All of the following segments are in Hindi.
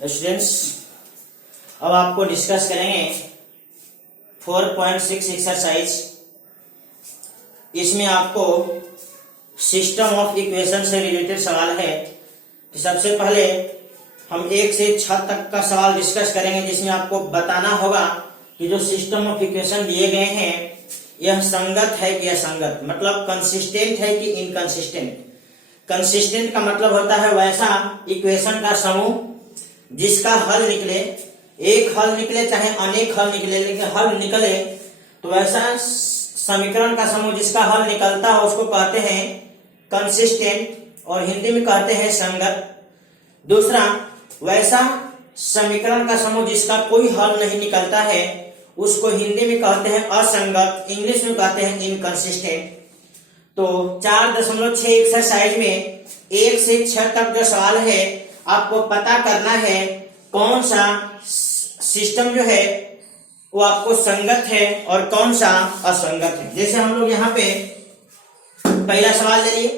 स्टूडेंट्स, अब आपको डिस्कस करेंगे 4.6 एक्सरसाइज। इसमें आपको सिस्टम ऑफ इक्वेशन से रिलेटेड सवाल है। तो सबसे पहले हम 1 से 6 तक का सवाल डिस्कस करेंगे, जिसमें आपको बताना होगा कि जो सिस्टम ऑफ इक्वेशन दिए गए हैं यह संगत है कि असंगत, मतलब कंसिस्टेंट है कि इनकंसिस्टेंट। कंसिस्टेंट का मतलब होता है वैसा इक्वेशन का समूह जिसका हल निकले, एक हल निकले चाहे अनेक हल निकले, लेकिन हल निकले तो वैसा समीकरण का समूह जिसका हल निकलता है उसको कहते हैं कंसिस्टेंट और हिंदी में कहते हैं संगत। दूसरा, वैसा समीकरण का समूह जिसका कोई हल नहीं निकलता है उसको हिंदी में कहते हैं असंगत, इंग्लिश में कहते हैं इनकंसिस्टेंट। तो 4.6 एक्सरसाइज में 1 से 6 तक जो सवाल है आपको पता करना है कौन सा सिस्टम जो है वो आपको संगत है और कौन सा असंगत है। जैसे हम लोग यहाँ पे पहला सवाल ले लिए,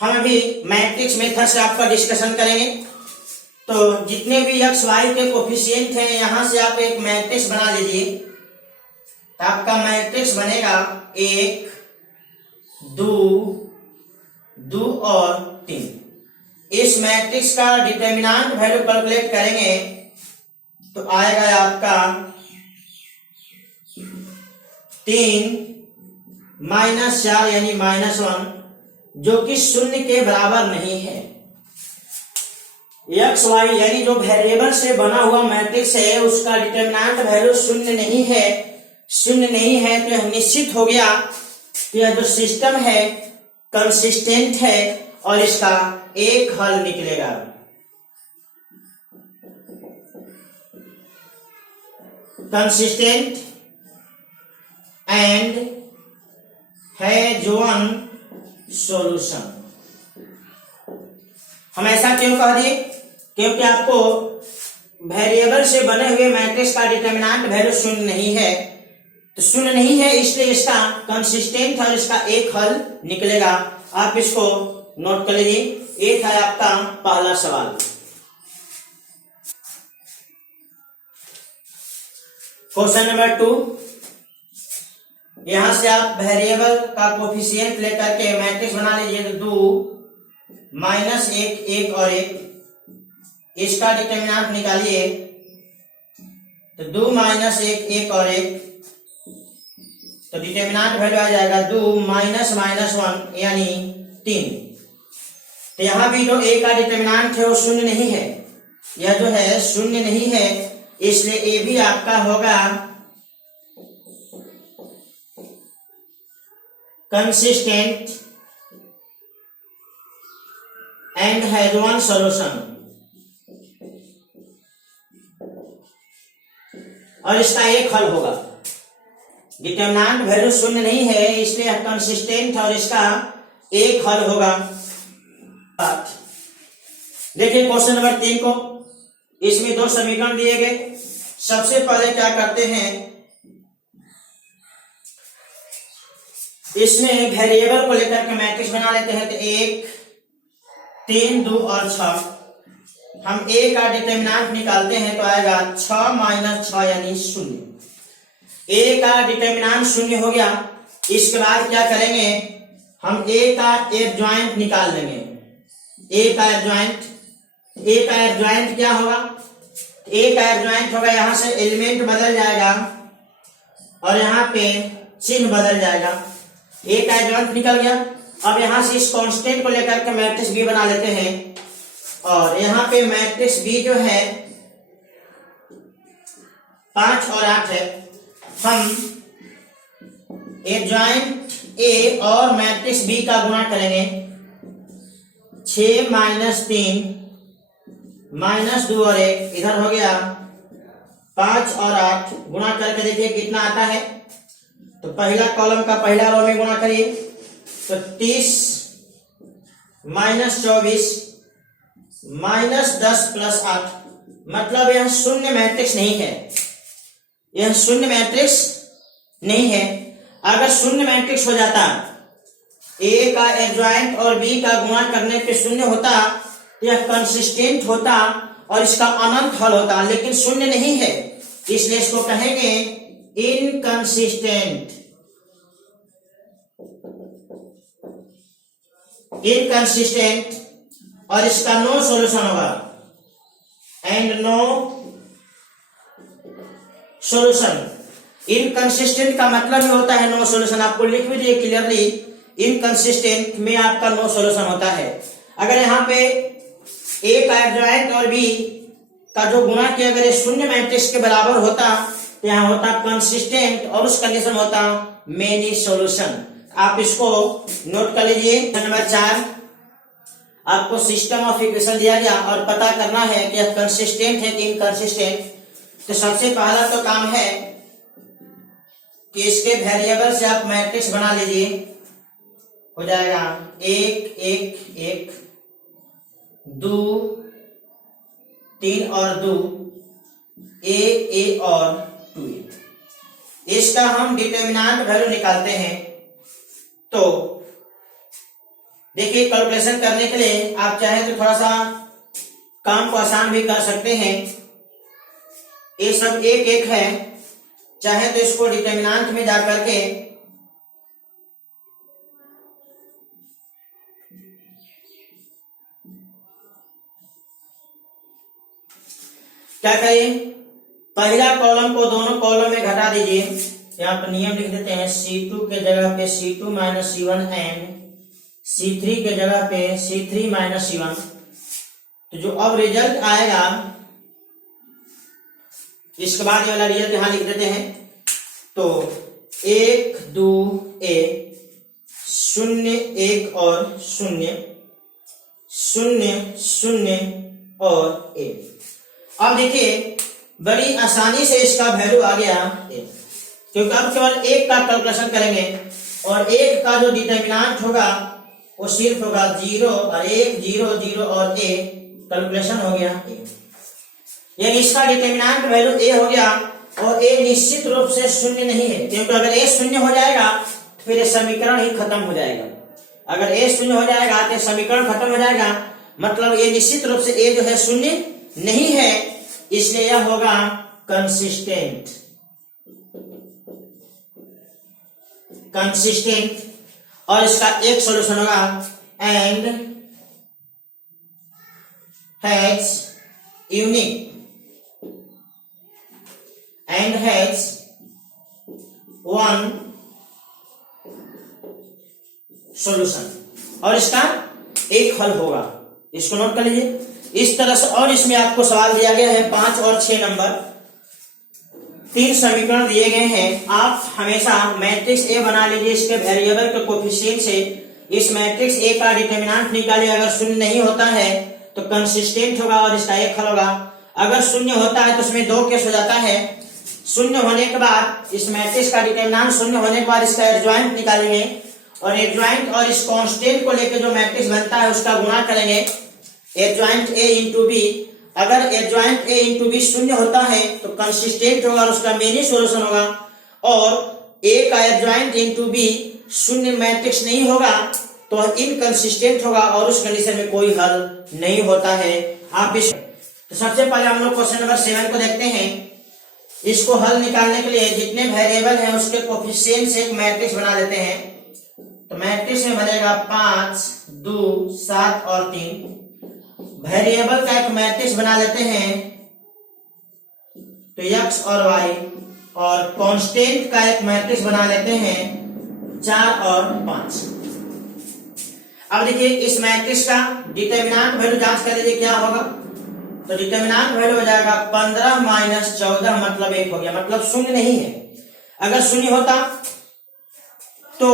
हम अभी मैट्रिक्स मेथड से आपका डिस्कशन करेंगे। तो जितने भी एक्स वाई के कोफिशिएंट हैं यहां से आप एक मैट्रिक्स बना लीजिए। तो आपका मैट्रिक्स बनेगा 1, 2 और 3। इस मैट्रिक्स का डिटर्मिनेंट वैल्यू कैलकुलेट करेंगे तो आएगा आपका 3 -4 यानी -1, जो कि शून्य के बराबर नहीं है। एक्स वाई यानी जो वेरिएबल से बना हुआ मैट्रिक्स है उसका डिटर्मिनेंट वैल्यू शून्य नहीं है। शून्य नहीं है तो यह निश्चित हो गया कि यह जो सिस्टम है कंसिस्टेंट है और इसका एक हल निकलेगा। Consistent and has one solution. हम ऐसा क्यों कह दिए? क्योंकि आपको वेरिएबल से बने हुए मैट्रिक्स का डिटर्मिनेंट वैल्यू शून्य नहीं है। तो शून्य नहीं है इसलिए इसका कंसिस्टेंट और इसका एक हल निकलेगा। आप इसको नोट कर लीजिए। एक है आपका पहला सवाल। क्वेश्चन नंबर 2, यहां से आप वेरिएबल का कोफिशिएंट लेकर के मैट्रिक्स बना लीजिए। तो 2 -1 1 और 1, इसका डिटर्मिनेंट निकालिए। तो 2 -1 1 और 1, तो डिटर्मिनेंट वैल्यू आ जाएगा 2 -1 यानी 3। तो यहां भी जो ए का डिटर्मिनेंट है वो शून्य नहीं है, यह जो है शून्य नहीं है, इसलिए ए भी आपका होगा consistent and has one solution. और इसका एक हल होगा। डिटर्मिनेंट वैल्यू शून्य नहीं है इसलिए कंसिस्टेंट और इसका एक हल होगा। देखिए क्वेश्चन नंबर 3 को, इसमें 2 समीकरण दिए गए। सबसे पहले क्या करते हैं, इसमें वेरिएबल को लेकर के मैट्रिक्स बना लेते हैं। तो 1 3 2 और 6, हम ए का डिटर्मिनेंट निकालते हैं तो आएगा 6 - 6 यानी 0। ए का डिटर्मिनेंट 0 हो गया। इसके बाद क्या करेंगे, हम ए का एडजॉइंट निकाल लेंगे। ए का एडजॉइंट क्या होगा? ए का एडजॉइंट होगा, यहां से एलिमेंट बदल जाएगा और यहाँ पे चिन्ह बदल जाएगा। ए का एडजॉइंट निकल गया। अब यहां से इस कांस्टेंट को लेकर के मैट्रिक्स बी बना लेते हैं। और यहाँ पे मैट्रिक्स बी जो है 5 और 8 है। हम एडजॉइंट ए और मैट्रिक्स बी का गुणा करेंगे। 6 -3 -2 और 1 इधर हो गया 5 और 8। गुणा करके देखिए कितना आता है। तो पहला कॉलम का पहला रो में गुणा करिए तो 30 -24 -10 + 8, मतलब यह शून्य मैट्रिक्स नहीं है। यह शून्य मैट्रिक्स नहीं है। अगर शून्य मैट्रिक्स हो जाता, ए का एडजॉइंट और बी का गुणा करने पे शून्य होता, यह कंसिस्टेंट होता और इसका अनंत हल होता, लेकिन शून्य नहीं है, इसलिए इसको कहेंगे इनकंसिस्टेंट। इनकंसिस्टेंट और इसका नो सॉल्यूशन होगा एंड नो सॉल्यूशन। इनकंसिस्टेंट का मतलब ही होता है नो सॉल्यूशन। आपको लिख भी दिए क्लियरली, इनकंसिस्टेंट में आपका नो सॉल्यूशन होता है। अगर यहाँ पे ए का एडजॉइंट और बी का जो गुणा किया अगर ये शून्य मैट्रिक्स के बराबर होता तो यहाँ होता कंसिस्टेंट और उस कंडीशन होता मेनी सॉल्यूशन। आप इसको नोट कर लीजिए। नंबर 4, आपको सिस्टम ऑफ इक्वेशन दिया गया और पता करना है कि कंसिस्टेंट है कि इनकंसिस्टेंट। तो सबसे पहला तो काम है कि इसके वेरिएबल से आप मैट्रिक्स बना लीजिए। हो जाएगा 1 1 1 2 3 और 2 a और 2a। इसका हम डिटर्मिनेंट वैल्यू निकालते हैं। तो देखिए, कैलकुलेशन करने के लिए आप चाहे तो थोड़ा सा काम को आसान भी कर सकते हैं। ये सब 1 1 है, चाहे तो इसको डिटर्मिनेंट में जाकर के क्या करिए, पहला कॉलम को दोनों कॉलम में घटा दीजिए। यहाँ पर नियम लिख देते हैं, C2 के जगह पे C2 minus C1 and C3 के जगह पे C3 माइनस C1। तो जो अब रिजल्ट आएगा, इसके बाद ये वाला रिजल्ट यहाँ लिख देते हैं। तो 1 2 a 0 1 और 0 0 0 और a। अब देखिए, बड़ी आसानी से इसका वैल्यू आ गया a, क्योंकि अब केवल 1 का कैलकुलेशन करेंगे और 1 का जो डिटर्मिनेंट होगा वो सिर्फ होगा 0 और 1 0 0 और a। कैलकुलेशन हो गया a, यानी इसका डिटर्मिनेंट वैल्यू a हो गया और a निश्चित रूप से शून्य नहीं है, क्योंकि अगर a शून्य हो जाएगा तो फिर समीकरण ही खत्म हो जाएगा। अगर a शून्य हो जाएगा तो समीकरण खत्म हो जाएगा, मतलब a निश्चित रूप से a जो है शून्य नहीं है, इसलिए यह होगा कंसिस्टेंट। कंसिस्टेंट और इसका एक सॉल्यूशन होगा and has unique and has one solution, और इसका एक हल होगा। इसको नोट कर लीजिए इस तरह से। और इसमें आपको सवाल दिया गया है 5 और 6 नंबर, 3 समीकरण दिए गए हैं। आप हमेशा मैट्रिक्स ए बना लीजिए इसके वेरिएबल के कोफिशिएंट से। इस मैट्रिक्स ए का डिटर्मिनेंट निकालिए, अगर शून्य नहीं होता है तो कंसिस्टेंट होगा और इसका एक हल होगा। अगर शून्य होता है तो उसमें 2 केस हो जाता है। शून्य होने के बाद इस मैट्रिक्स का डिटर्मिनेंट शून्य होने के बाद इसका एडजॉइंट निकालेंगे और एडजॉइंट और इस कांस्टेंट को लेकर जो मैट्रिक्स बनता है उसका गुणा करेंगे, एडजॉइंट a इंटू बी। अगर एडजॉइंट a इंटू बी शून्य होता है तो कंसिस्टेंट होगा और उसका मेनी सॉल्यूशन होगा, और a का एडजॉइंट इंटू बी शून्य मैट्रिक्स नहीं होगा तो इनकंसिस्टेंट होगा और उस कंडीशन में कोई हल नहीं होता है। आप इस तो सबसे पहले हम लोग क्वेश्चन नंबर 7 को देखते हैं। इसको हल निकालने के लिए जितने वेरिएबल हैं उसके कोफिशिएंट से एक मैट्रिक्स बना लेते हैं। तो मैट्रिक्स में बनेगा 5 2 7 और 3। वेरिएबल का एक मैट्रिक्स बना लेते हैं तो x और y, और कांस्टेंट का एक मैट्रिक्स बना लेते हैं 4 और 5। अब देखिए, इस मैट्रिक्स का डिटर्मिनेंट वैल्यू जांच कर लीजिए क्या होगा। तो डिटर्मिनेंट वैल्यू हो जाएगा 15 माइनस 14 मतलब 1 हो गया, मतलब शून्य नहीं है। अगर शून्य होता तो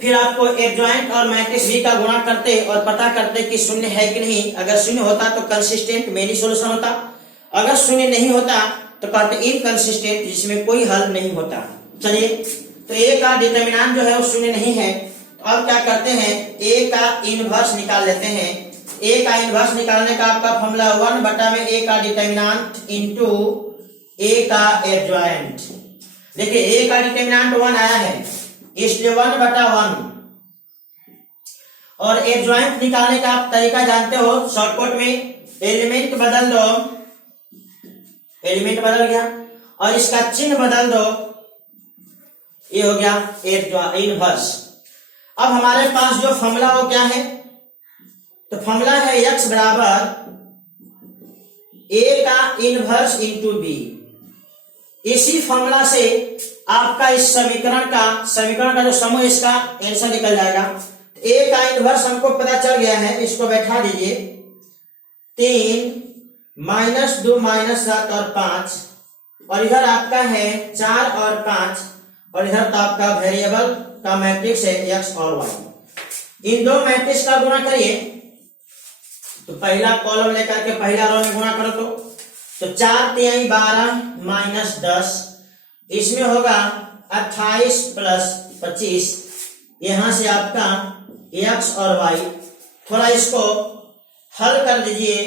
फिर आपको एडजॉइंट और मैट्रिक्स बी का गुणा करते और पता करते कि शून्य है कि नहीं। अगर शून्य होता तो कंसिस्टेंट मेनी सॉल्यूशन होता, अगर शून्य नहीं होता तो कहते इनकंसिस्टेंट जिसमें कोई हल नहीं होता। चलिए, तो ए का डिटर्मिनेंट जो है वो शून्य नहीं है। तो अब क्या करते हैं, ए का इनवर्स निकाल लेते हैं। ए का इनवर्स निकालने का आपका फॉर्मूला 1 बटा में ए का डिटर्मिनेंट इंटू ए का एडजॉइंट। देखिए, ए का डिटर्मिनेंट 1 आया है इसलिए 1 बटा 1, और एडजॉइंट निकालने का आप तरीका जानते हो शॉर्टकट में। एलिमेंट बदल दो, एलिमेंट बदल गया और इसका चिन्ह बदल दो, ये हो गया इनवर्स। अब हमारे पास जो फॉर्मूला वो क्या है, तो फॉर्मूला है x बराबर a का इनवर्स इंटू बी। इसी फॉर्मूला से आपका इस समीकरण का जो समूह इसका आंसर निकल जाएगा। a का इनवर्स हमको पता चल गया है, इसको बैठा दीजिए। 3 माइनस 2 माइनस 7 और 5, और इधर आपका है 4 और 5, और इधर तो आपका वेरिएबल का मैट्रिक्स है x और y। इन दो मैट्रिक्स का गुणा करिए, तो पहला कॉलम लेकर के पहला रो में गुणा करो तो 4 3 12 माइनस 10, इसमें होगा 28 प्लस 25। यहां से आपका x और y, थोड़ा इसको हल कर दीजिए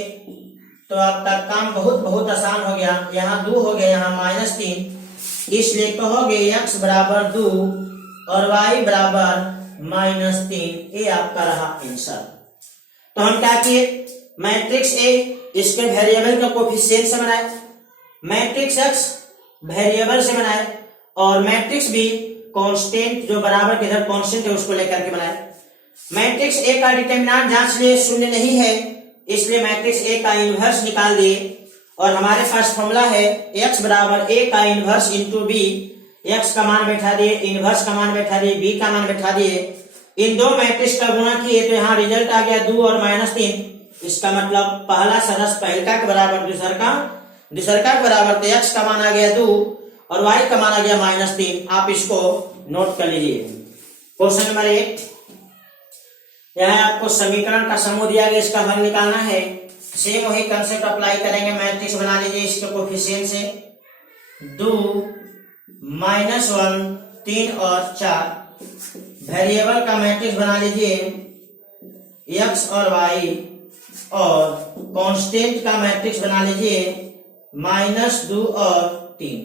तो आपका काम बहुत आसान हो गया। यहाँ 2 हो गया, यहाँ -3, इसलिए कहोगे x बराबर 2 और y बराबर -3। ये आपका रहा आंसर। तो हम क्या किए, मैट्रिक्स ए इसके वेरिएबल का कोफिशिएंट से बनाए, मैट्रिक्स x वेरिएबल से बनाए, और मैट्रिक्स बी कांस्टेंट जो बराबर के इधर कांस्टेंट है उसको लेकर के बनाए। मैट्रिक्स ए का डिटरमिनेंट जांच लिए, शून्य नहीं है, इसलिए मैट्रिक्स ए का इनवर्स निकाल दिए। और हमारे पास फॉर्मूला है x बराबर a का इनवर्स इंटू बी। x का मान बैठा दिए, इनवर्स का मान बैठा दिए, b का मान बैठा दिए, इन दो मैट्रिक्स का गुणा किए तो यहाँ रिजल्ट आ गया 2 और -3। इसका मतलब पहला सरस पहलका के बराबर, दूसरका के बराबर, तो x का मान आ गया 2 और y का मान आ गया -3। आप इसको नोट कर लीजिए। क्वेश्चन नंबर 1, यहाँ आपको समीकरण का समूह दिया गया, इसका हल निकालना है। सेम वही कंसेप्ट अप्लाई करेंगे, मैट्रिक्स बना लीजिए इसके कोफिशिएंट से 2 -1 3 और 4। वेरिएबल का मैट्रिक्स बना लीजिए x और y, और कांस्टेंट का मैट्रिक्स बना लीजिए -2 और 3।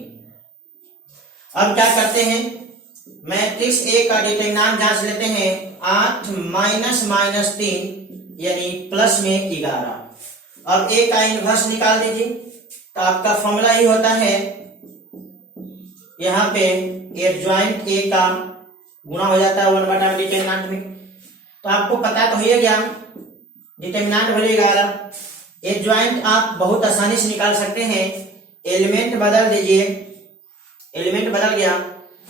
अब क्या करते हैं, मैट्रिक्स ए का डिटरमिनेंट जांच लेते हैं। 8 -3 यानी प्लस में 11। अब ए का इनवर्स निकाल दीजिए, तो आपका फॉर्मूला ही होता है, यहाँ पे एडजॉइंट ए का गुणा हो जाता है 1 बटा डिटरमिनेंट में। तो आपको पता तो हो गया, डिटरमिनेंट भले 11, एडजॉइंट आप बहुत आसानी से निकाल सकते हैं। एलिमेंट बदल दीजिए, एलिमेंट बदल गया,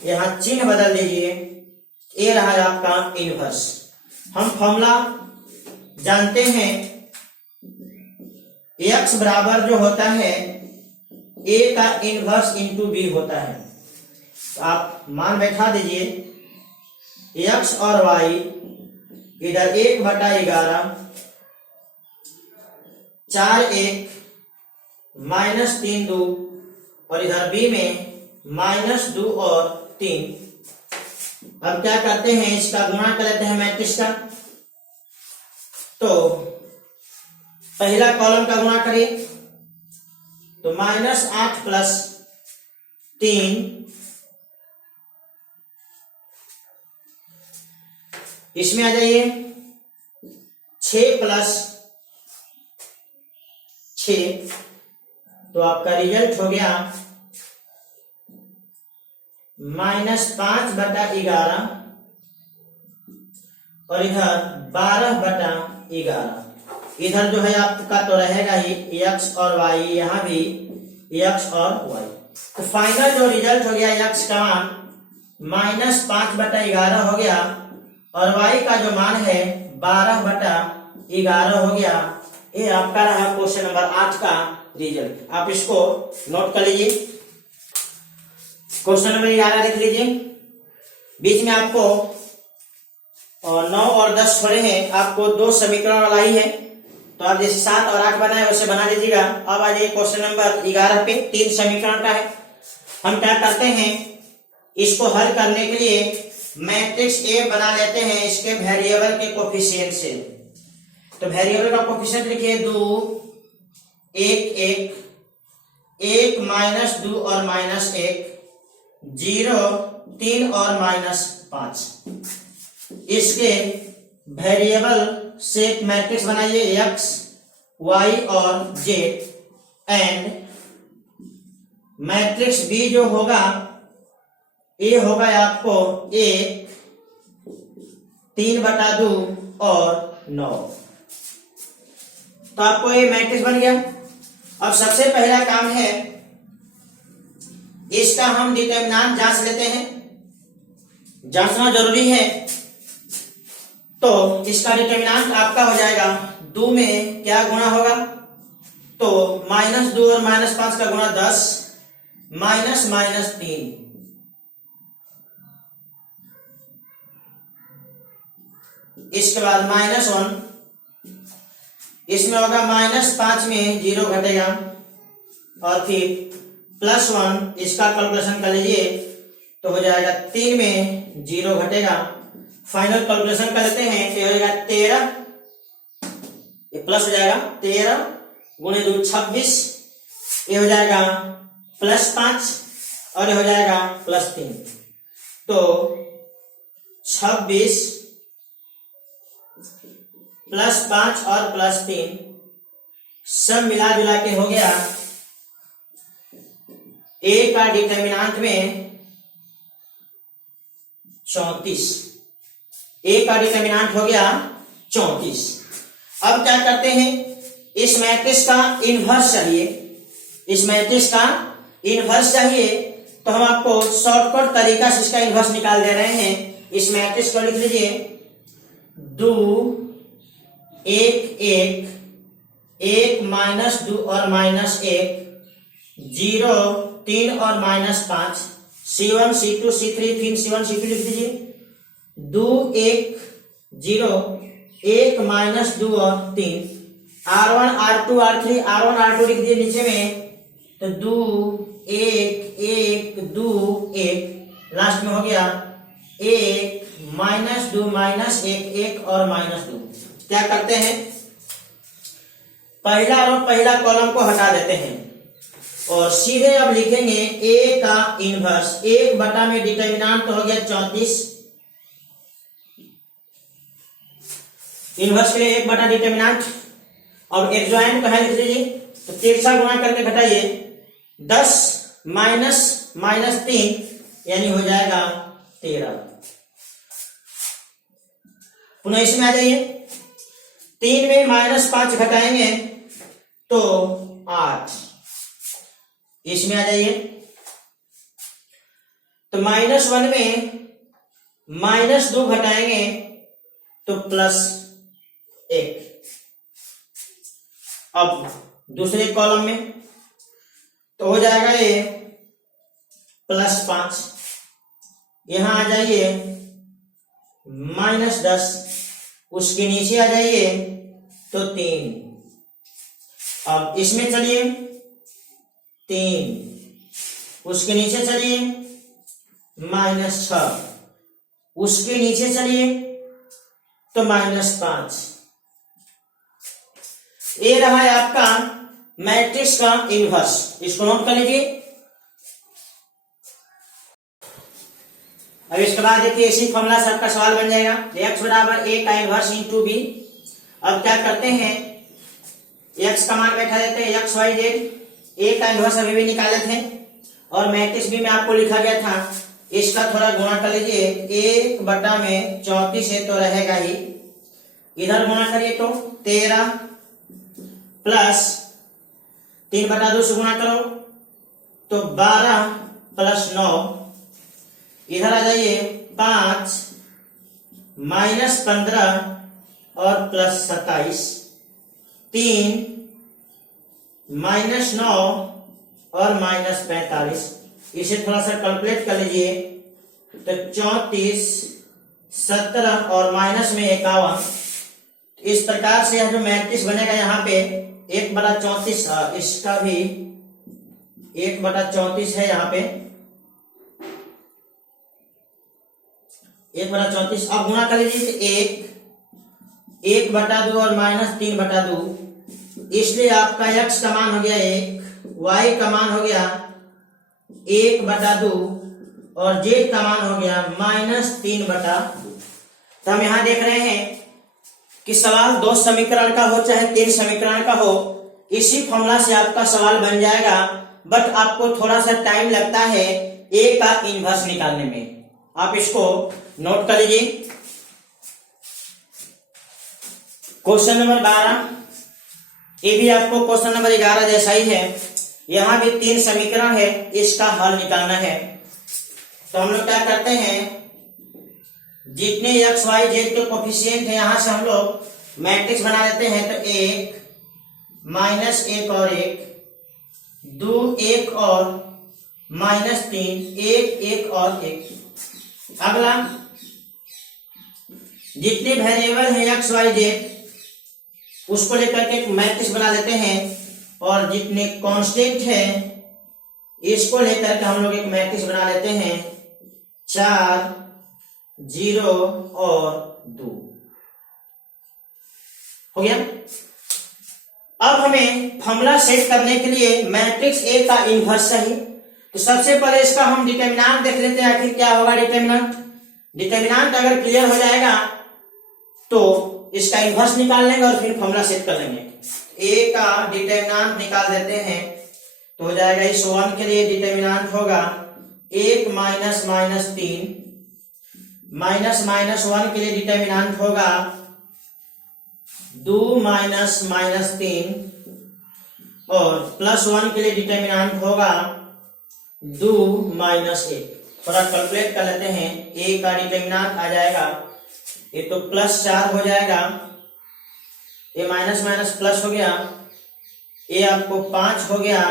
यहाँ चिन्ह बदल दीजिए, ये रहा आपका इनवर्स। हम फॉर्मूला जानते हैं, x बराबर जो होता है a का इनवर्स इंटू b होता है। तो आप मान बैठा दीजिए, x और y इधर 1 बटा 11, 4 1 -3 2, और इधर b में -2 और 3। अब क्या करते हैं, इसका गुणा कर लेते हैं मैट्रिक्स का। तो पहला कॉलम का गुणा करिए, तो -8 प्लस 3, इसमें आ जाइए 6 प्लस 6, तो आपका रिजल्ट हो गया -5 बटा 11, और इधर 12 बटा 11। इधर जो है आपका तो रहेगा ही x और y, यहाँ भी x और y। तो फाइनल जो रिजल्ट हो गया, x का मान -5 बटा 11 हो गया, और y का जो मान है 12 बटा 11 हो गया। ये आपका रहा क्वेश्चन नंबर 8 का रिजल्ट। आप इसको नोट कर लीजिए। क्वेश्चन नंबर 11 देख लीजिए, बीच में आपको 9 और 10 छोड़े हैं, आपको 2 समीकरण वाला ही है, तो आप जैसे 7 और 8 बनाए वैसे बना लीजिएगा। अब आ जाइए क्वेश्चन नंबर 11 पे, 3 समीकरण का है। हम क्या करते हैं, इसको हल करने के लिए मैट्रिक्स ए बना लेते हैं इसके वेरिएबल के कोफिशिएंट से। तो वेरिएबल का कोफिशिएंट लिखिए 2 1 1 1 -2 और -1 0 3 और -5। इसके वेरिएबल से एक मैट्रिक्स बनाइए x वाई और जेड, एंड मैट्रिक्स बी जो होगा ए होगा आपको 1, 3/2 और 9। तो आपको ये मैट्रिक्स बन गया। अब सबसे पहला काम है, इसका हम डिटरमिनेंट जांच लेते हैं, जांचना जरूरी है। तो इसका डिटरमिनेंट आपका हो जाएगा 2 में क्या गुणा होगा, तो -2 और -5 का गुणा 10, -3, इसके बाद -1, इसमें होगा -5 में 0 घटेगा, और फिर +1, इसका कैलकुलेशन कर लीजिए तो हो जाएगा 3 में 0 घटेगा। फाइनल कैलकुलेशन कर लेते हैं तो हो जाएगा 13, ये प्लस हो जाएगा 13 गुणे 2 26, ये हो जाएगा +5 और ये हो जाएगा +3, तो 26 +5 और +3 सब मिला जुला के हो गया ए का डिटरमिनेंट में 34। ए का डिटरमिनेंट हो गया 34। अब क्या करते हैं, इस मैट्रिक्स का इनवर्स चाहिए, इस मैट्रिक्स का इनवर्स चाहिए, तो हम आपको शॉर्टकट तरीका से इसका इनवर्स निकाल दे रहे हैं। इस मैट्रिक्स को लिख लीजिए 2 1 1 1 -2 और -1 0 3 और -5 C1 C2 C3 फिर C1 C2 लिख दीजिए 2 1 0 1 -2 और 3 R1 R2 R3 R1 R2 लिख दिए नीचे में, तो 2 1 1 2 1 लास्ट में हो गया 1 -2 -1 1 और -2। क्या करते हैं, पहला और पहला कॉलम को हटा देते हैं और सीधे अब लिखेंगे ए का इनवर्स। 1 में डिटरमिनेंट तो हो गया 34, इनवर्स के लिए 1 डिटरमिनेंट, और एडजॉइंट को है लिख लीजिए, तो तिरछा गुणा करके घटाइए 10 -3 यानी हो जाएगा 13। पुनः इसमें आ जाइए, 3 में -5 घटाएंगे तो 8, इसमें आ जाइए, तो -1 में -2 घटाएंगे तो +1। अब दूसरे कॉलम में तो हो जाएगा ये +5, यहां आ जाइए -10, उसके नीचे आ जाइए तो 3, अब इसमें चलिए 3, उसके नीचे चलिए -6, उसके नीचे चलिए तो -5। ये रहा है आपका मैट्रिक्स का इनवर्स, इसको नोट कर लीजिए। अब इसके बाद देखिए इसी फॉर्मूला से आपका सवाल बन जाएगा, x बराबर a का इनवर्स इंटू b। अब क्या करते हैं, x का मान बैठा देते हैं x y z, a का इनवर्स अभी भी निकाले थे और मैट्रिक्स b में आपको लिखा गया था, इसका थोड़ा गुणा कर लीजिए। 1 में 34 है तो रहेगा ही, इधर गुणा करिए तो 13 प्लस 3/2 से गुणा करो तो 12 प्लस 9, इधर आ जाइए 5 -15 और +27, 3 -9 और -45। इसे थोड़ा सा कैलकुलेट कर लीजिए तो 34 17 और माइनस में 51। इस प्रकार से यह जो मैट्रिक्स बनेगा यहाँ पे 1/34, इसका भी 1/34 है यहाँ पे 1/34। अब गुणा कर लीजिए 1/2 और -3/2, इसलिए आपका x का मान हो गया 1, y का मान हो गया 1/2 और z का मान हो गया -3/2। तो हम यहां देख रहे हैं कि सवाल 2 समीकरण का हो चाहे 3 समीकरण का हो, इसी फॉर्मूला से आपका सवाल बन जाएगा। बट आपको थोड़ा सा टाइम लगता है ए का इनवर्स निकालने में। आप इसको नोट कर लीजिए। क्वेश्चन नंबर 12, ये भी आपको क्वेश्चन नंबर 11 जैसा ही है। यहां भी 3 समीकरण है, इसका हल निकालना है। तो हम लोग क्या करते हैं, जितने एक्स वाई जेड के कोफिशिएंट है यहां से हम लोग मैट्रिक्स बना देते हैं। तो 1 माइनस 1 और 1, 2 1 और माइनस 3, 1 1 और 1। अगला, जितने वेरिएबल है एक्स वाई जेड उसको लेकर के एक मैट्रिक्स बना देते हैं, और जितने कांस्टेंट है इसको लेकर के हम लोग एक मैट्रिक्स बना लेते हैं। 4 0 और 2 हो गया। अब हमें फॉर्मूला सेट करने के लिए मैट्रिक्स ए का इनवर्स चाहिए। तो सबसे पहले इसका हम डिटर्मिनेंट देख लेते हैं, आखिर क्या होगा डिटर्मिनेंट। डिटर्मिनेंट अगर क्लियर हो जाएगा तो इसका इनवर्स निकाल लेंगे और फिर फॉर्मूला सेट कर लेंगे। ए का डिटर्मिनेंट निकाल देते हैं तो हो जाएगा, इस 1 के लिए डिटर्मिनेंट होगा 1 माइनस माइनस 3, माइनस माइनस 1 के लिए डिटर्मिनेंट होगा 2 माइनस माइनस 3, और प्लस 1 के लिए डिटर्मिनेंट होगा 2 माइनस 1। थोड़ा कैलकुलेट कर लेते हैं। ए का डिटर्मिनेंट आ जाएगा, ये तो प्लस 4 हो जाएगा, ये माइनस माइनस प्लस हो गया, ये आपको 5 हो गया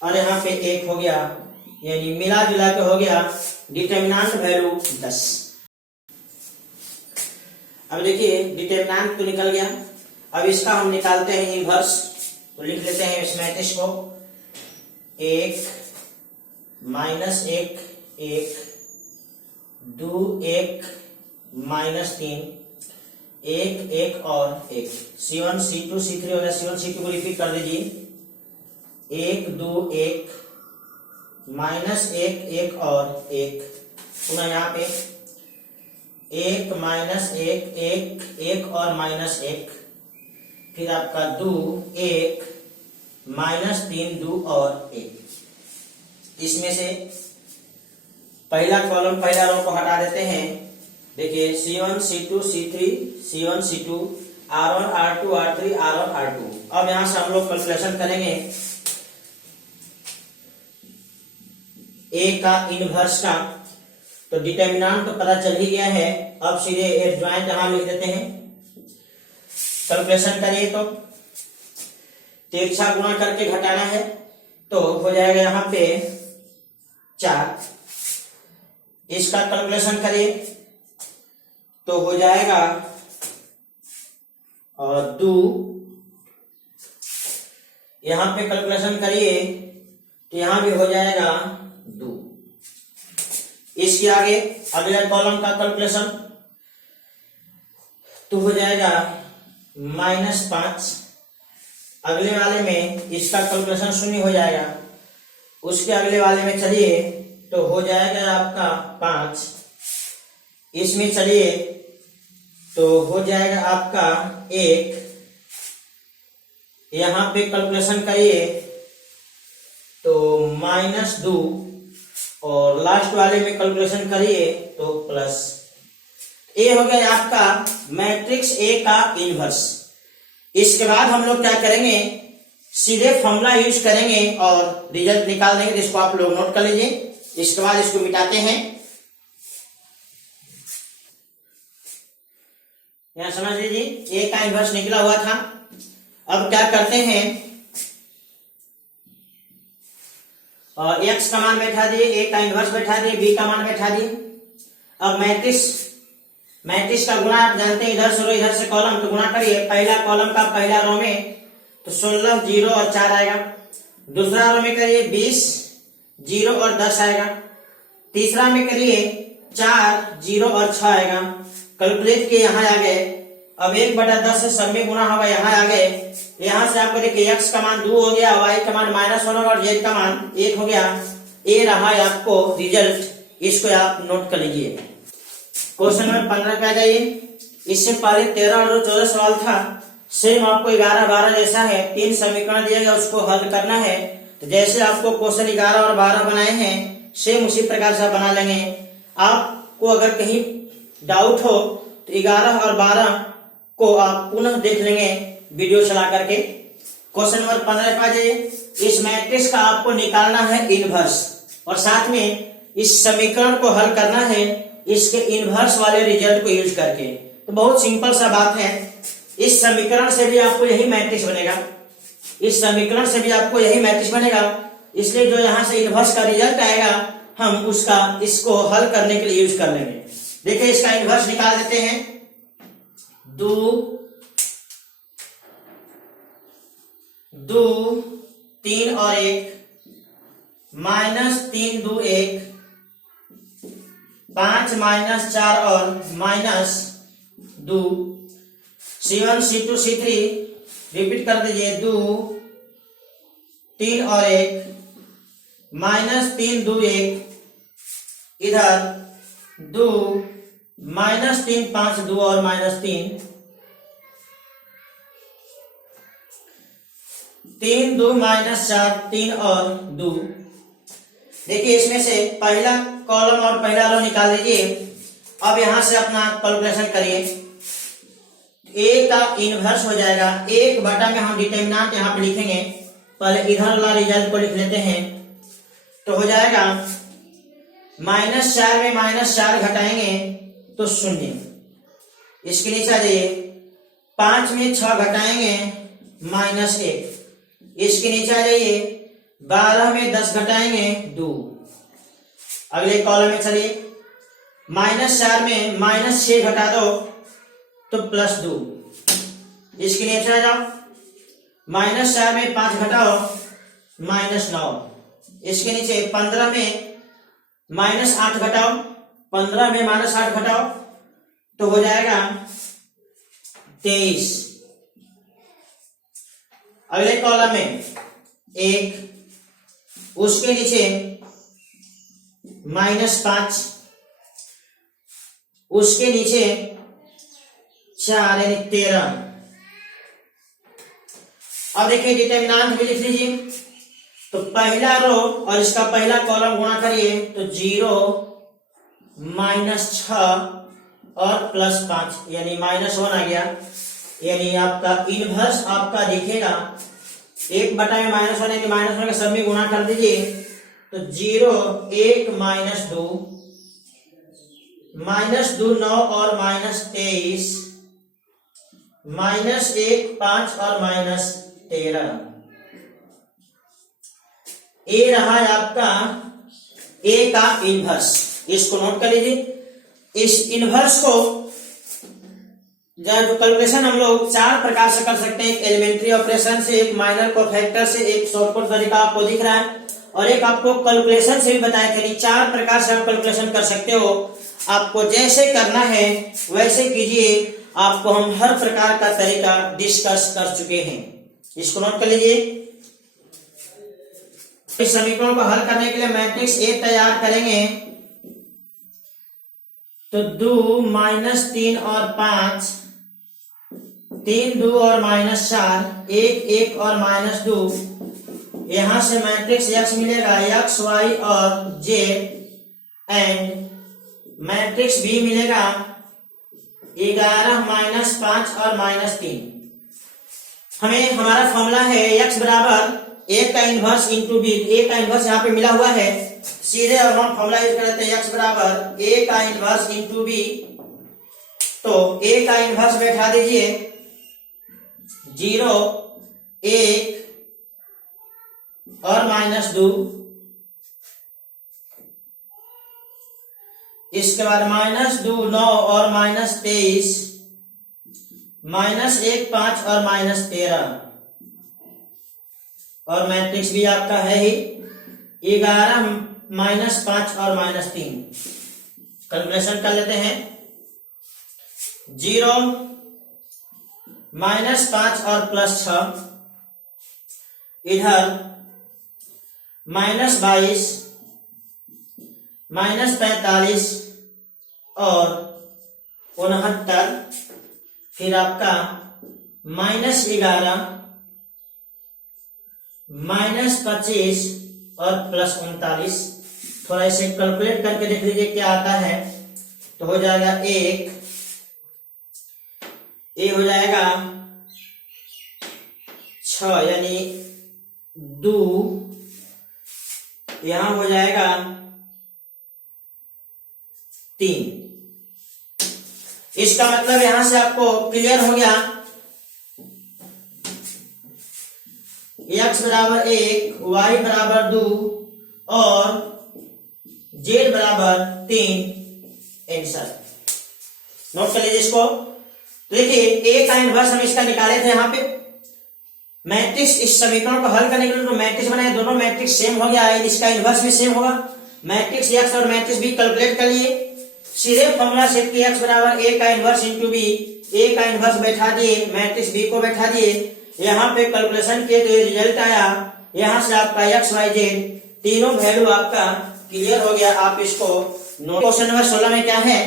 और यहाँ पे 1 हो गया, यानी मिला जुला के हो गया डिटर्मिनेंट वैल्यू 10। अब देखिए डिटर्मिनेंट तो निकल गया। अब इसका हम निकालते हैं इनवर्स। तो लिख लेते हैं इस मैट्रिक्स को, 1 माइनस 1 1, 2 1 माइनस 3, 1 1 और 1। C1 C2 C3 हो गया। C1 C2 को रिपीट कर दीजिए। 1 2 1 माइनस 1 1 और 1, पुनः यहाँ पे 1 माइनस 1 1 1 और माइनस 1, फिर आपका 2 1 माइनस 3 2 और 1। इसमें से पहला कॉलम पहला रो को हटा देते हैं। देखिए C1 C2 C3 C1 C2 R1 R2 R3 R1 R2। अब यहां से हम लोग कैलकुलेशन करेंगे ए का इनवर्स का। तो डिटर्मिनेंट तो पता चल ही गया है, अब सीधे एडजॉइंट यहां लिख देते हैं। कैलकुलेशन करिए तो तिरछा गुणा करके घटाना है, तो हो जाएगा यहाँ पे 4। इसका कैलकुलेशन करिए तो हो जाएगा और 2। यहां पे कैलकुलेशन करिए तो यहां भी हो जाएगा 2। इसके आगे अगले कॉलम का कैलकुलेशन तो हो जाएगा -5। अगले वाले में इसका कैलकुलेशन 0 हो जाएगा। उसके अगले वाले में चलिए तो हो जाएगा आपका 5। इसमें चलिए तो हो जाएगा आपका 1। यहां पे कैलकुलेशन करिए तो -2, और लास्ट वाले में कैलकुलेशन करिए तो प्लस। ये हो गया आपका मैट्रिक्स ए का इनवर्स। इसके बाद हम लोग क्या करेंगे, सीधे फॉर्मूला यूज करेंगे और रिजल्ट निकाल देंगे। जिसको आप लोग नोट कर लीजिए। इसके बाद इसको मिटाते हैं। यहां समझ लीजिए ए का इनवर्स निकला हुआ था। अब क्या करते हैं, और एक्स का मान बैठा दिए, ए का इनवर्स बैठा दिए, बी का मान बैठा दिए। अब मैट्रिक्स का गुणा आप जानते हैं, इधर से रो इधर से कॉलम, तो गुणा करिए। पहला कॉलम का पहला रो में तो 16 0 और 4 आएगा। दूसरा रो में करिए 20 0 और 10 आएगा। तीसरा में करिए 4 0 और 6 आएगा। कैलकुलेट किए यहाँ आ गए। अब 1/10 से सब में गुणा होगा, यहाँ आ गए। यहाँ से आपको देखिए x का मान 2 हो गया, y का मान -1 होगा और z का मान 1 हो गया। ये रहा आपको रिजल्ट। इसको आप नोट कर लीजिए। क्वेश्चन नंबर 15 पे आ जाइए। इससे पहले 13 और 14 सवाल था, सेम आपको 11, 12 जैसा है, 3 समीकरण दिया गया, उसको हल करना है। तो जैसे आपको क्वेश्चन 11 और 12 बनाए हैं, सेम उसी प्रकार से आप बना लेंगे। आपको अगर कहीं डाउट हो तो 11 और 12 को आप पुनः देख लेंगे वीडियो चला करके। क्वेश्चन नंबर 15 पा जाइए। इस मैट्रिक्स का आपको निकालना है इनवर्स, और साथ में इस समीकरण को हल करना है इसके इनवर्स वाले रिजल्ट को यूज करके। तो बहुत सिंपल सा बात है, इस समीकरण से भी आपको यही मैट्रिक्स बनेगा, इस समीकरण से भी आपको यही मैट्रिक्स बनेगा, इसलिए जो यहां से इनवर्स का रिजल्ट आएगा हम उसका इसको हल करने के लिए यूज कर लेंगे। देखिए इसका इनवर्स निकाल देते हैं। 2, 3 और 1, -3, 2, 1, 5 - 4 और -2, C1, C2, C3 रिपीट कर दीजिए। 2, 3 और 1, -3, 2, 1, इधर 2, -3, 5, 2 और -3, 3, 2, -4, 3 और 2। देखिए इसमें से पहला कॉलम और पहला रो निकाल लीजिए। अब यहां से अपना कैलकुलेशन करिए। ए का इनवर्स हो जाएगा 1 बटा में हम डिटरमिनेंट यहाँ पे लिखेंगे, पहले इधर वाला रिजल्ट को लिख लेते हैं। तो हो जाएगा -4 में -4 घटाएंगे तो 0, इसके नीचे आ जाइए। 5 में 6 घटाएंगे -1, इसके नीचे आ जाइए। 12 में 10 घटाएंगे 2। अगले कॉलम में चलिए। -4 में -6 घटा दो तो +2, इसके नीचे आ जाओ। -4 में 5 घटाओ -9, इसके नीचे। 15 में -8 घटाओ, 15 में -8 घटाओ तो हो जाएगा 23। अगले कॉलम में 1, उसके नीचे -5, उसके नीचे 4 यानी 13। अब देखिए डिटरमिनेंट भी लिख लीजिए। तो पहला रो और इसका पहला कॉलम गुणा करिए तो 0, -6 और +5 यानी -1 आ गया। यानी आपका इनवर्स आपका दिखेगा 1 बटा में -1 है कि -1 का सब में गुणा कर दीजिए तो 0, 1, -2, -2, 9 और -23, -1, 5 और -13। ये रहा है आपका ए का इनवर्स। इसको नोट कर लीजिए। इस इनवर्स को जब कैलकुलेशन हम लोग 4 प्रकार से कर सकते हैं, एक एलिमेंट्री ऑपरेशन से, एक माइनर कोफैक्टर से, एक शॉर्टकट तरीका आपको दिख रहा है, और एक आपको कैलकुलेशन से भी बताए थे। 4 प्रकार से आप कैलकुलेशन कर सकते हो। आपको जैसे करना है वैसे कीजिए, आपको हम हर प्रकार का तरीका डिस्कस कर चुके हैं। इसको नोट कर लीजिए। इस समीकरण को हल करने के लिए मैट्रिक्स ए तैयार करेंगे। तो 2, -3 और 5, 3, 2 और -4, 1, 1 और -2। यहां से मैट्रिक्स x मिलेगा, x, y और z, एंड मैट्रिक्स b मिलेगा 11, -5 और -3। हमें हमारा फॉर्मूला है x बराबर a का इनवर्स इंटू b। a का इनवर्स यहाँ पे मिला हुआ है, सीधे अब हम फॉर्मूला यूज करते हैं x बराबर a का इनवर्स इंटू b। तो a का इनवर्स बैठा दीजिए 0, 1 और -2, इसके बाद -2, 9 और -23, -1, 5 और -13, और मैट्रिक्स भी आपका है ही 11, -5 और -3। कैलकुलेशन कर लेते हैं। 0, -5 और +6, इधर -22, -45 और 69, फिर आपका -11, -25 और +39। थोड़ा इसे कैलकुलेट करके देख लीजिए क्या आता है। तो हो जाएगा ये हो जाएगा 6 यानी 2, यहां हो जाएगा 3। इसका मतलब यहां से आपको क्लियर हो गया, x बराबर 1, y बराबर 2 और z बराबर 3 आंसर। नोट कर लीजिए इसको। तो देखिए a का इनवर्स हम इसका निकाले थे यहाँ पे। मैट्रिक्स इस समीकरण को हल करने के लिए जो मैट्रिक्स बनाए दोनों मैट्रिक्स सेम हो गया है, इसका इनवर्स भी सेम होगा। मैट्रिक्स x और मैट्रिक्स b कैलकुलेट कर लिए, सीधे फॉर्मूला सेट किया x बराबर a का इनवर्स इंटू b, a का इनवर्स बैठा दिए, मैट्रिक्स b को बैठा दिए, यहाँ पे कैलकुलेशन किए तो रिजल्ट आया। यहाँ से आपका x y z तीनों वैल्यू आपका क्लियर हो गया। आप इसको नोट। क्वेश्चन नंबर 16 में क्या है,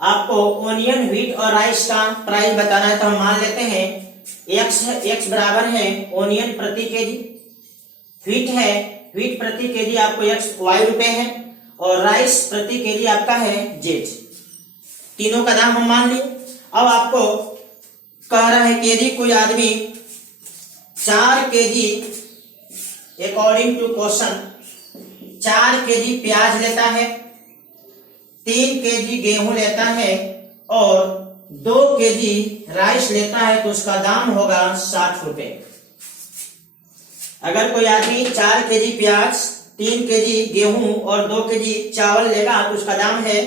आपको ओनियन, व्हीट और राइस का प्राइस बताना है। तो हम मान लेते हैं x बराबर है ओनियन प्रति केजी, व्हीट प्रति केजी आपको y रुपए है, और राइस प्रति केजी आपका है z। तीनों का दाम हम मान लिए। अब आपको कह रहा है कि यदि कोई आदमी 4 KG according to question 4 KG प्याज लेता है, 3 केजी गेहूं लेता है और 2 केजी राइस लेता है, तो उसका दाम होगा 60 रुपए। अगर कोई आदमी 4 केजी प्याज, 3 केजी गेहूं और 2 केजी चावल लेगा तो उसका दाम है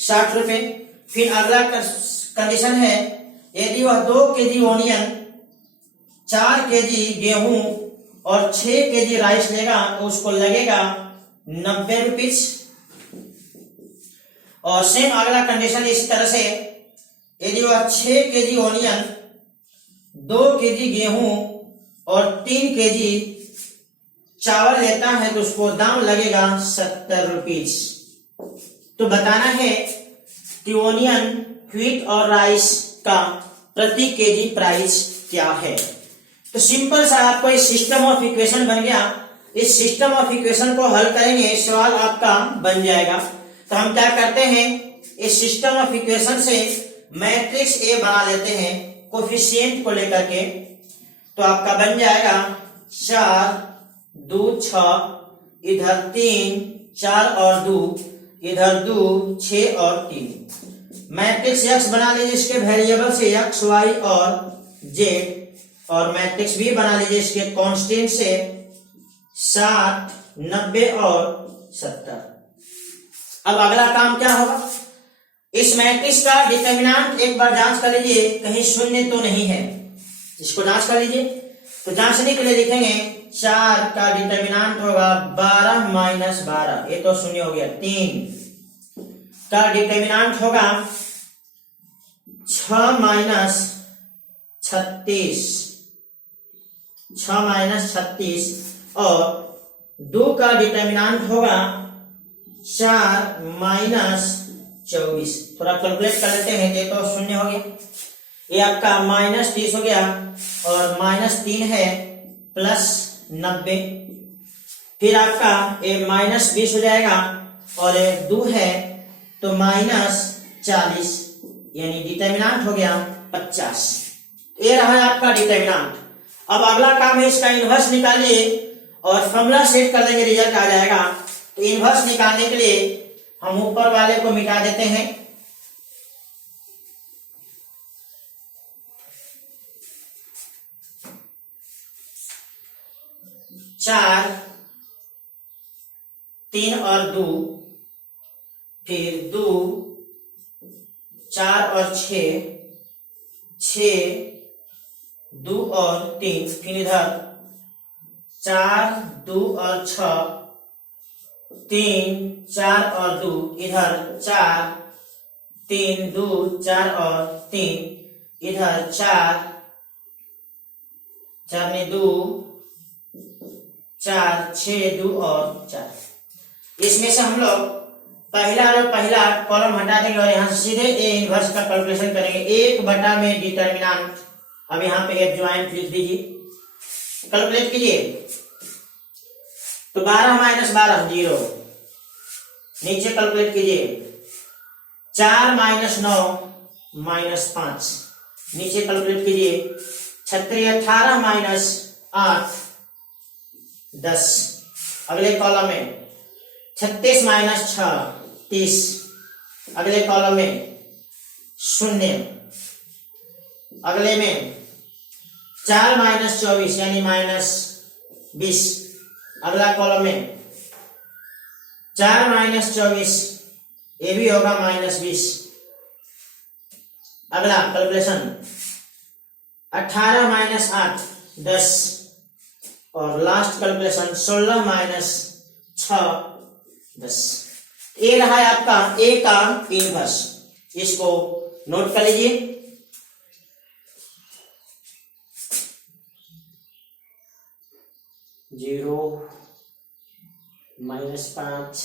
60 रुपए। फिर अगला कंडीशन है, यदि वह 2 केजी ओनियन, 4 केजी गेहूं और 6 केजी राइस लेगा तो उसको लगेगा 90 रुपीज। और सेम अगला कंडीशन इस तरह से, यदि वह 6 केजी ओनियन, 2 केजी गेहूं और 3 केजी चावल लेता है तो उसको दाम लगेगा 70 रुपीज। तो बताना है कि ओनियन, व्हीट और राइस का प्रति केजी प्राइस क्या है। तो सिंपल सा आपको इस सिस्टम ऑफ इक्वेशन बन गया। इस सिस्टम ऑफ इक्वेशन को हल करेंगे, सवाल आपका बन जाएगा। तो हम क्या करते हैं, इस सिस्टम ऑफ इक्वेशन से मैट्रिक्स ए बना लेते हैं कोफिशिएंट को लेकर के। तो आपका बन जाएगा 4, 2, 6, इधर 3, 4 और 2, इधर 2, 6 और 3। मैट्रिक्स x बना लीजिए इसके वेरिएबल से x, y और z, और मैट्रिक्स b बना लीजिए इसके कांस्टेंट से 60, 90 और 70। अब अगला काम क्या होगा, इस मैट्रिक्स का डिटर्मिनेंट एक बार जांच कर लीजिए कहीं शून्य तो नहीं है, इसको जांच कर लीजिए। तो जांचने के लिए लिखेंगे 4 का डिटर्मिनेंट होगा 12 - 12, ये तो शून्य हो गया। 3 का डिटर्मिनेंट होगा 6 - 36, 6 - 36, और 2 का डिटर्मिनेंट होगा 4 - 24। थोड़ा कैलकुलेट कर लेते हैं, ये तो शून्य हो गया, ये आपका -30 हो गया, और -3 है +90, फिर आपका ये -20 हो जाएगा, और ये 2 है तो -40, यानी डिटर्मिनेंट हो गया 50। ये रहा आपका डिटर्मिनेंट। अब अगला काम है इसका इनवर्स निकालिए और फॉर्मूला सेट कर देंगे, रिजल्ट आ जाएगा। तो इनवर्स निकालने के लिए हम ऊपर वाले को मिटा देते हैं, चार, 3 और 2, फिर 2, 4 और 6, 2 और 3, फिर इधर 4, 2 और 6, 3, 4 और 2, इधर 4, 3, 2, 4 और 3, इधर 4, 4 में 2, 4, 6, 2 और 4। इसमें से हम लोग पहला और पहला कॉलम हटा देंगे और यहाँ सीधे ए इनवर्स का कैलकुलेशन करेंगे। 1/में डिटर्मिनेंट, अब यहाँ पे एडजॉइंट लिख दीजिए, कैलकुलेट कीजिए। तो 12 - 12 0, नीचे कैलकुलेट कीजिए। 4 - 9 -5, नीचे कैलकुलेट कीजिए। 18 - 8 10, अगले कॉलम में 36 - 6 30, अगले कॉलम में 0, अगले में 4 - 24 यानी -20, अगला कॉलम में 4 - 24 ये भी होगा -20। अगला कैलकुलेशन 18 - 8 10, और लास्ट कैलकुलेशन 16 - 6 10। ये रहा है आपका ए का इनवर्स, इसको नोट कर लीजिए। जीरो -5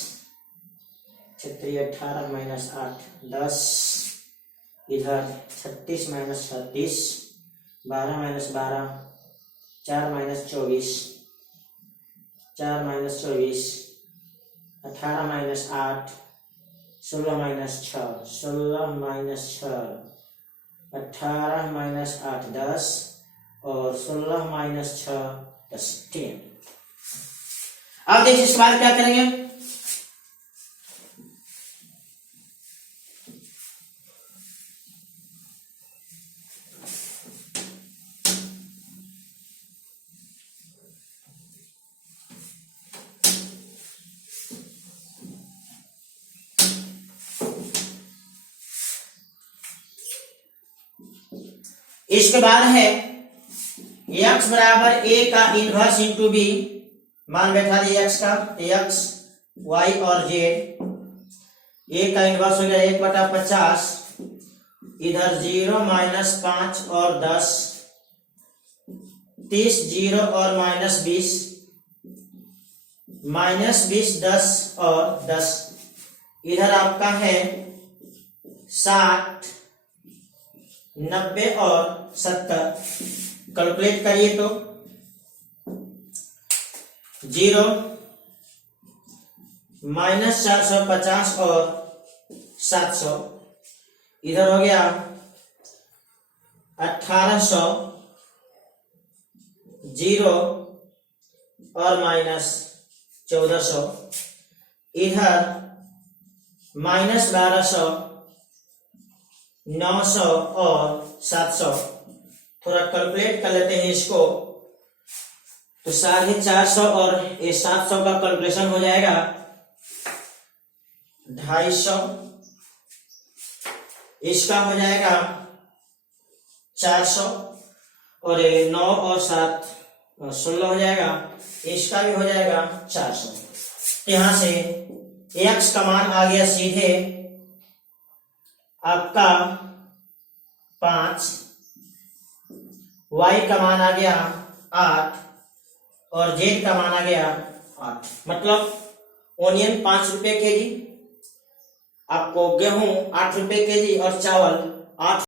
क्षेत्रीय 18 - 8 10, इधर 36 - 36 12 - 12 4 - 24 4 - 24 18 - 8 16 - 6 16 - 6 18 - 8 10 और 16 - 6 10। ठीक है, अब देखिए इसके बाद क्या करेंगे। इसके बाद है x बराबर a का इनवर्स इंटू b, मान बैठा दिए x का, x y और z। a का इनवर्स हो गया 1/50, इधर 0 - 5 और 10 30 0 और -20 -20 10 और 10, इधर आपका है 60 90 और 70। कैलकुलेट करिए तो 0 -450 और 700, इधर हो गया 1800 0 और -1400, इधर -1200 900 और 700। थोड़ा कैलकुलेट कर लेते हैं इसको, तो 450 और ये 700 का कैलकुलेशन हो जाएगा 250, इसका हो जाएगा 400 और ये 9 और 7 16 हो जाएगा, इसका भी हो जाएगा 400। यहां से x का मान आ गया सीधे आपका 5, y का मान आ गया 8 और z का मान आ गया 8। मतलब ओनियन 5 रुपए केजी, आपको गेहूं 8 रुपए केजी और चावल 8